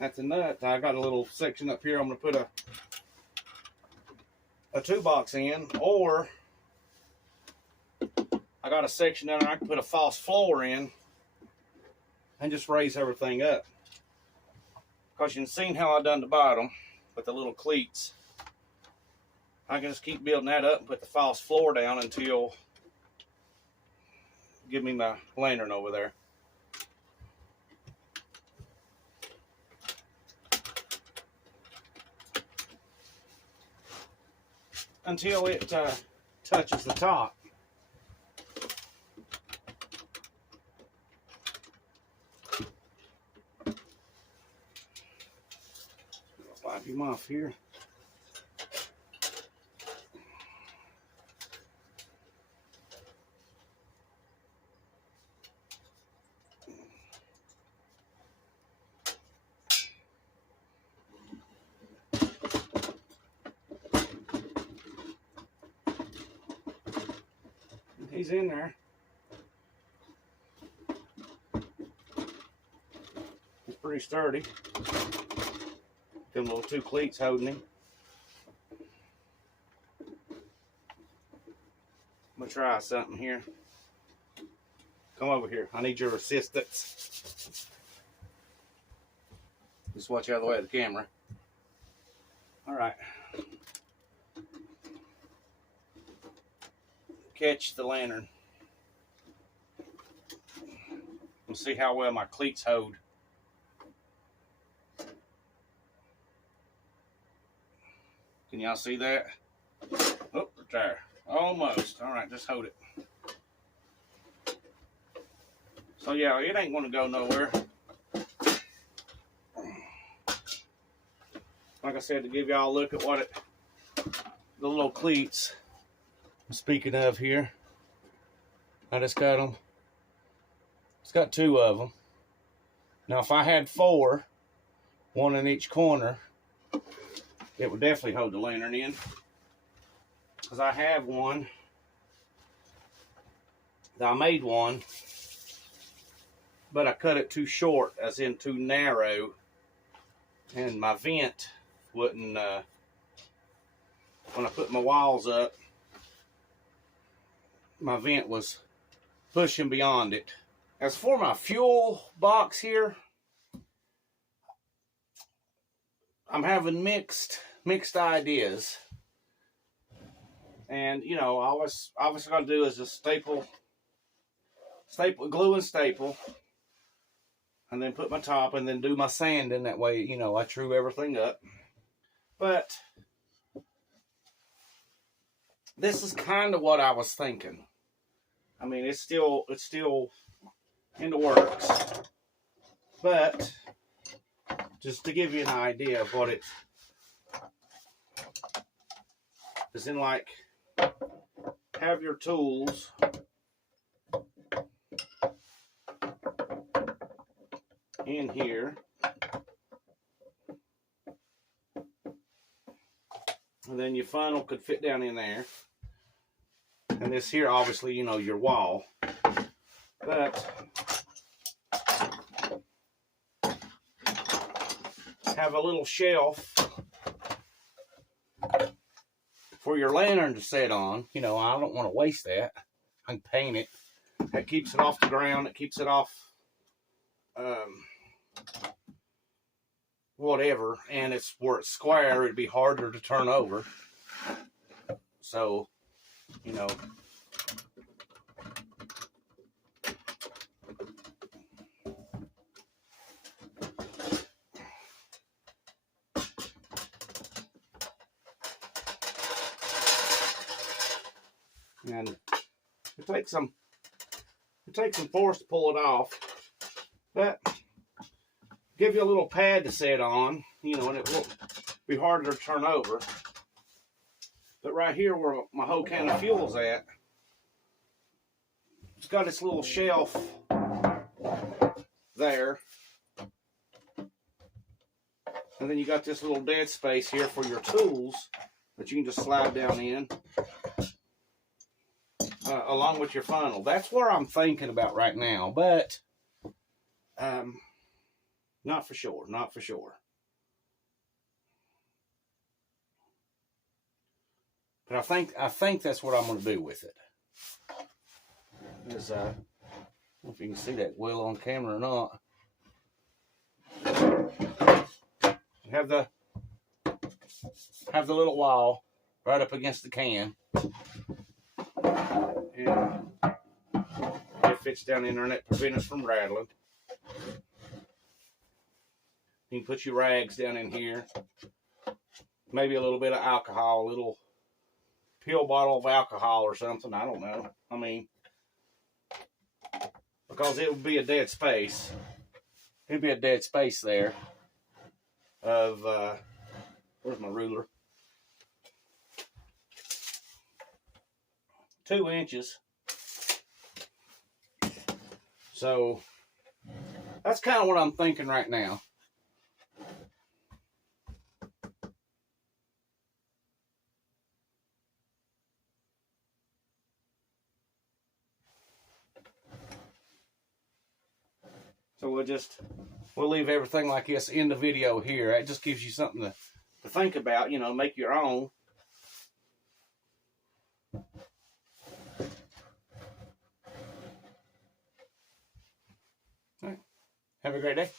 at the nut. I got a little section up here I'm going to put a 2-box in, or I got a section down there I can put a false floor in and just raise everything up. Because you've seen how I done the bottom with the little cleats. I can just keep building that up and put the false floor down until give me my lantern over there. Until it touches the top. Wipe him off here. He's in there. He's pretty sturdy. Them little 2 cleats holding him. I'm gonna try something here. Come over here. I need your assistance. Just watch out of the way of the camera. All right. Catch the lantern and see how well my cleats hold. Can y'all see that? Oh, there. Almost. All right, just hold it. So yeah, it ain't gonna go nowhere. Like I said, to give y'all a look at what the little cleats. Speaking of here, I just got them. It's got 2 of them. Now, if I had 4, 1 in each corner, it would definitely hold the lantern in. Because I have one. I made one, but I cut it too short, as in too narrow. And my vent wouldn't, when I put my walls up, my vent was pushing beyond it. As for my fuel box here, I'm having mixed ideas. And you know, all I gotta do is just staple, glue and staple, and then put my top and then do my sanding. That way, you know, I true everything up. But this is kind of what I was thinking. I mean, it's still in the works, but just to give you an idea of what it is in, like, have your tools in here, and then your funnel could fit down in there. And this here, obviously, you know, your wall. But have a little shelf for your lantern to set on. You know, I don't want to waste that. I can paint it. That keeps it off the ground. It keeps it off whatever. And it's where it's square, it'd be harder to turn over. So, you know, and it takes some force to pull it off, but give you a little pad to set on, you know, and it will be harder to turn over. But right here where my whole can of fuel's at, it's got its little shelf there. And then you got this little dead space here for your tools that you can just slide down in, along with your funnel. That's where I'm thinking about right now. But Not for sure, not for sure. But I think that's what I'm going to do with it. Is I don't know if you can see that well on camera or not. Have the little wall right up against the can, and it fits down in there, and that prevents it from rattling. You can put your rags down in here, maybe a little bit of alcohol, a little pill bottle of alcohol or something. I don't know. I mean, because it would be a dead space. It'd be a dead space there of, where's my ruler? 2 inches. So that's kind of what I'm thinking right now. So we'll leave everything like this in the video here. It just gives you something to think about, you know, make your own. All right. Have a great day.